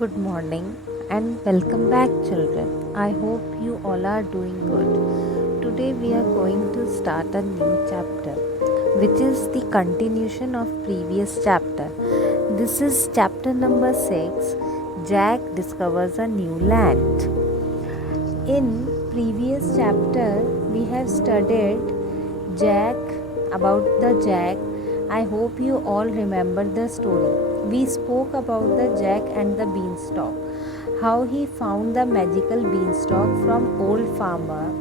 Good morning and welcome back, children. I hope you all are doing good. Today we are going to start a new chapter, which is the continuation of previous chapter. This is chapter number 6. Jack discovers a new land. In previous chapter we have studied Jack about the Jack. I hope you all remember the story. We spoke about the Jack and the beanstalk, how he found the magical beanstalk from old farmer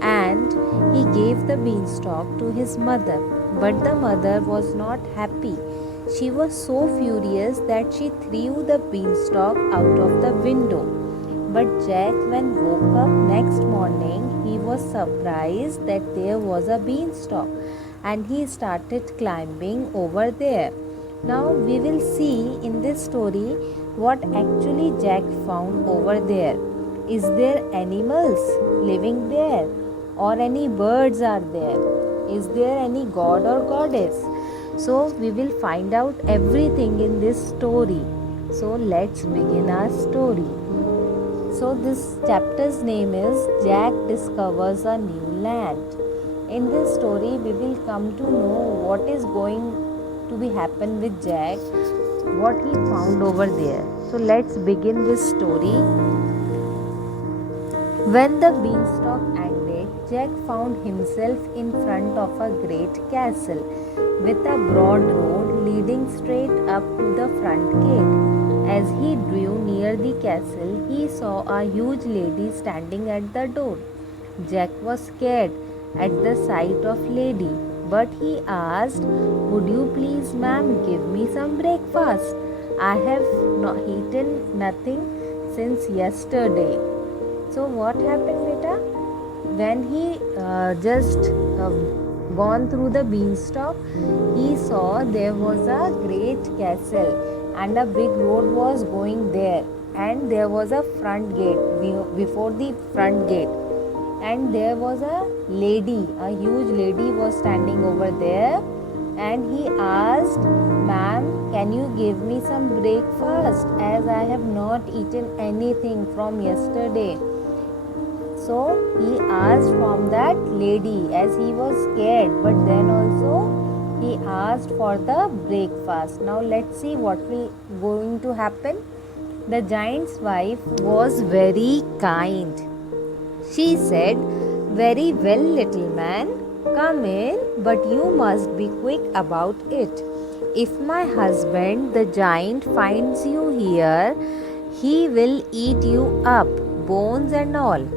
and he gave the beanstalk to his mother. But the mother was not happy. She was so furious that she threw the beanstalk out of the window. But Jack, when woke up next morning, he was surprised that there was a beanstalk and he started climbing over there. Now we will see in this story what actually Jack found over there. Is there animals living there or any birds are there? Is there any god or goddess? So we will find out everything in this story. So let's begin our story. So this chapter's name is Jack Discovers a New Land. In this story we will come to know what is going to be happen with Jack, what he found over there. So let's begin this story. When the beanstalk ended, Jack found himself in front of a great castle with a broad road leading straight up to the front gate. As he drew near the castle, he saw a huge lady standing at the door. Jack was scared at the sight of lady, but he asked, "Would you please, ma'am, give me some breakfast? I have not eaten nothing since yesterday." So what happened, beta? When he just gone through the beanstalk, he saw there was a great castle and a big road was going there, and there was a front gate before the front gate, and there was a lady, a huge lady was standing over there, and he asked, "Ma'am, can you give me some breakfast as I have not eaten anything from yesterday?" So he asked from that lady as he was scared, but then also he asked for the breakfast. Now let's see what will going to happen. The giant's wife was very kind. She said, "Very well, little man, come in, but you must be quick about it. If my husband, the giant, finds you here, he will eat you up, bones and all.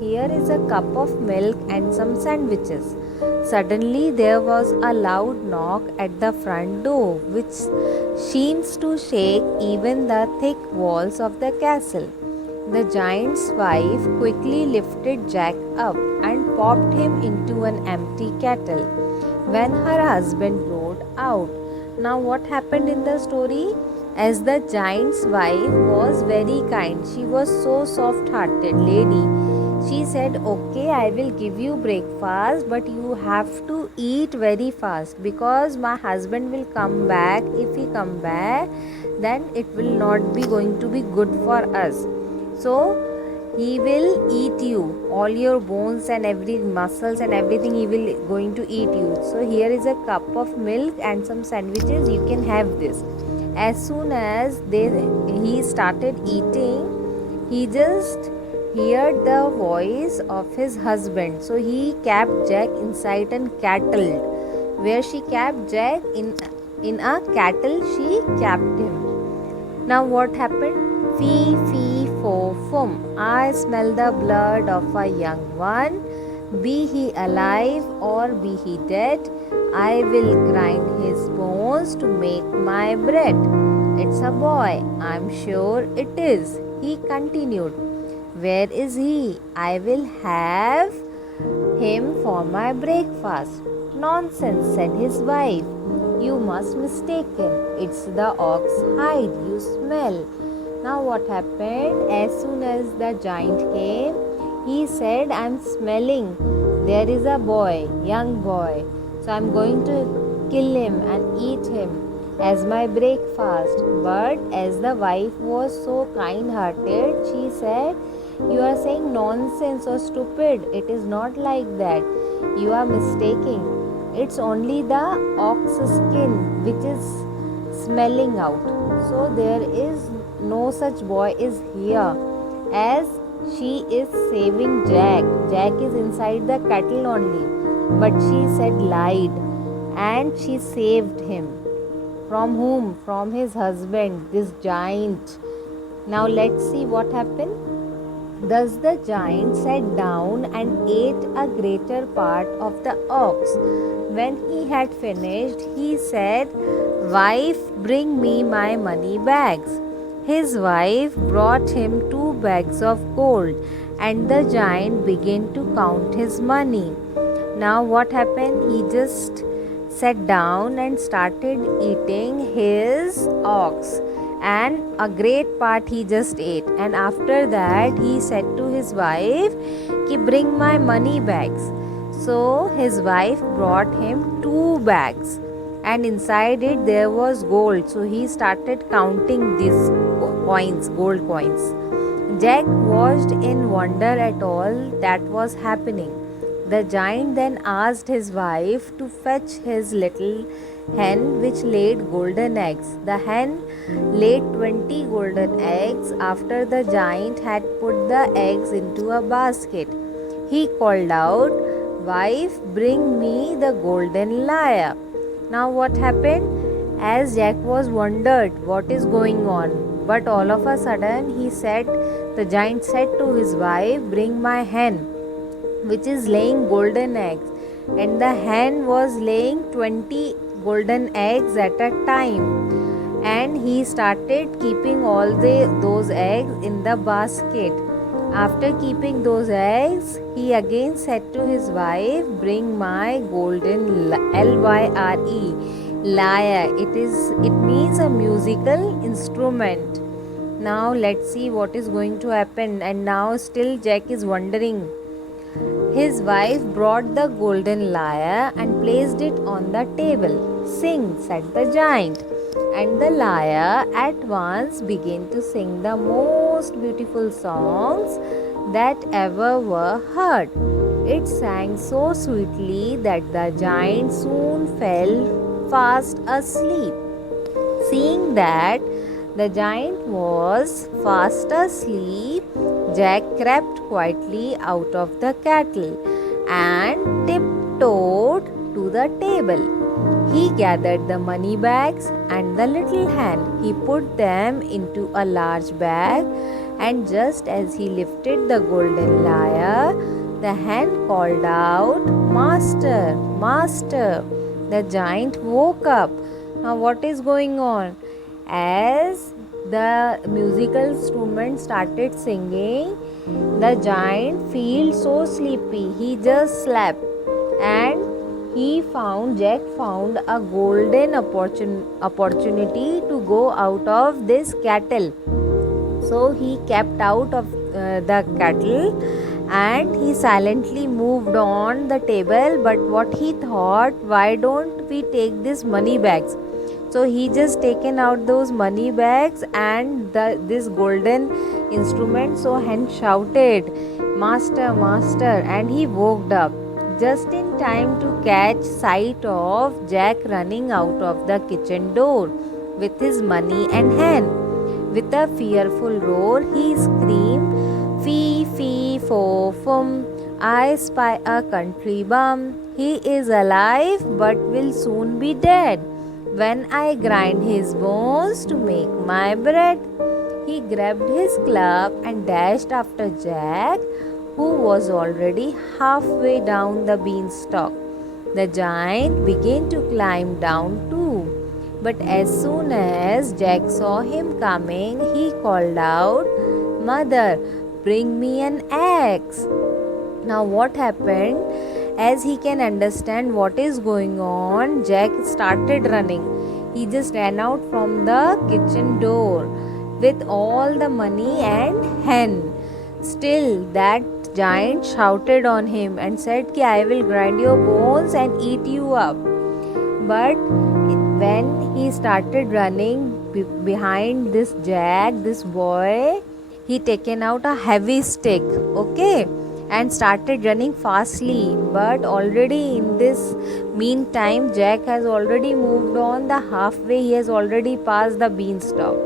Here is a cup of milk and some sandwiches." Suddenly there was a loud knock at the front door, which seems to shake even the thick walls of the castle. The giant's wife quickly lifted Jack up and popped him into an empty kettle when her husband rode out. Now what happened in the story? As the giant's wife was very kind, she was so soft-hearted lady. She said, "Okay, I will give you breakfast, but you have to eat very fast because my husband will come back. If he come back, then it will not be going to be good for us. So he will eat you, all your bones and every muscles and everything he will going to eat you. So here is a cup of milk and some sandwiches. You can have this." As soon as he started eating, he just heard the voice of his husband. So he kept Jack inside a kettle. Where she kept Jack in a kettle, she kept him. Now what happened? Fee, fee, fo, fum. I smell the blood of a young one. Be he alive or be he dead, I will grind his bones to make my bread. It's a boy, I'm sure it is. He continued. Where is he? I will have him for my breakfast. Nonsense, said his wife. You must mistake him. It's the ox hide you smell. Now what happened? As soon as the giant came, he said, "I'm smelling. There is a boy, young boy. So I'm going to kill him and eat him." as my breakfast. But as the wife was so kind hearted, she said, "You are saying nonsense or stupid. It is not like that. You are mistaking. It's only the ox skin which is smelling out. So there is no such boy is here, as she is saving Jack. Jack is inside the kettle only." But she said lied, and she saved him. From whom? From his husband, this giant. Now let's see what happened. Thus the giant sat down and ate a greater part of the ox. When he had finished, he said, "Wife, bring me my money bags." His wife brought him 2 bags of gold, and the giant began to count his money. Now what happened? He just sat down and started eating his ox, and a great part he just ate. And after that he said to his wife, "Bring my money bags." So his wife brought him 2 bags, and inside it there was gold. So he started counting these coins, gold coins. Jack watched in wonder at all that was happening. The giant then asked his wife to fetch his little hen which laid golden eggs. The hen laid 20 golden eggs. After the giant had put the eggs into a basket, he called out, "Wife, bring me the golden lyre." Now what happened? As Jack was wondered what is going on, but all of a sudden the giant said to his wife, "Bring my hen which is laying golden eggs." And the hen was laying 20 golden eggs at a time, and he started keeping all those eggs in the basket. After keeping those eggs, he again said to his wife, "Bring my golden lyre." Lyre, it means a musical instrument. Now let's see what is going to happen. And now still Jack is wondering. His wife brought the golden lyre and placed it on the table. "Sing," said the giant. And the lyre at once began to sing the most beautiful songs that ever were heard. It sang so sweetly that the giant soon fell fast asleep. Seeing that the giant was fast asleep, Jack crept quietly out of the kettle and tiptoed to the table. He gathered the money bags and the little hen. He put them into a large bag, and just as he lifted the golden lyre, the hen called out, "Master, master." The giant woke up. Now what is going on? As the musical instrument started singing, the giant felt so sleepy. He just slept, and Jack found a golden opportunity to go out of this kettle. So he kept out of the kettle, and he silently moved on the table. But what he thought, why don't we take these money bags? So he just taken out those money bags and this golden instrument. So hen shouted, "Master, master," and he woke up just in time to catch sight of Jack running out of the kitchen door with his money and hen. With a fearful roar, he screamed, "Fee, fee, fo, fum, I spy a country bum. He is alive but will soon be dead when I grind his bones to make my bread." He grabbed his club and dashed after Jack, who was already halfway down the beanstalk. The giant began to climb down too. But as soon as Jack saw him coming, he called out, "Mother, bring me an axe." Now what happened? As he can understand what is going on, Jack started running. He just ran out from the kitchen door with all the money and hen. Still that giant shouted on him and said, "I will grind your bones and eat you up." But When he started running behind this Jack, this boy, he taken out a heavy stick, okay, and started running fastly. But already in this meantime, Jack has already moved on the halfway. He has already passed the beanstalk,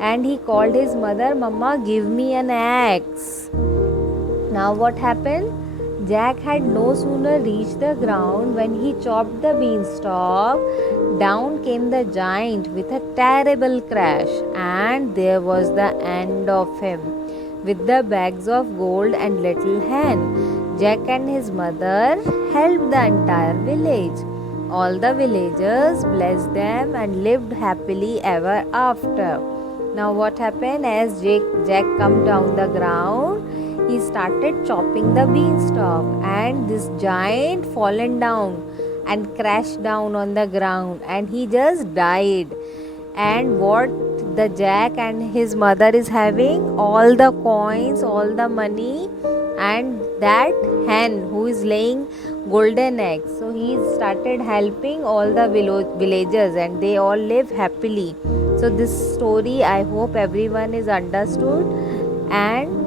and he called his mother, "Mama, give me an axe." Now what happened? Jack had no sooner reached the ground when he chopped the beanstalk. Down came the giant with a terrible crash, and there was the end of him with the bags of gold and little hen. Jack and his mother helped the entire village. All the villagers blessed them and lived happily ever after. Now what happened? As Jack come down the ground, he started chopping the beanstalk, and this giant fallen down and crashed down on the ground, and he just died. And what the Jack and his mother is having? All the coins, all the money, and that hen who is laying golden eggs. So he started helping all the villagers, and they all live happily. So this story, I hope everyone is understood, and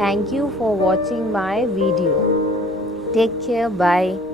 thank you for watching my video. Take care. Bye.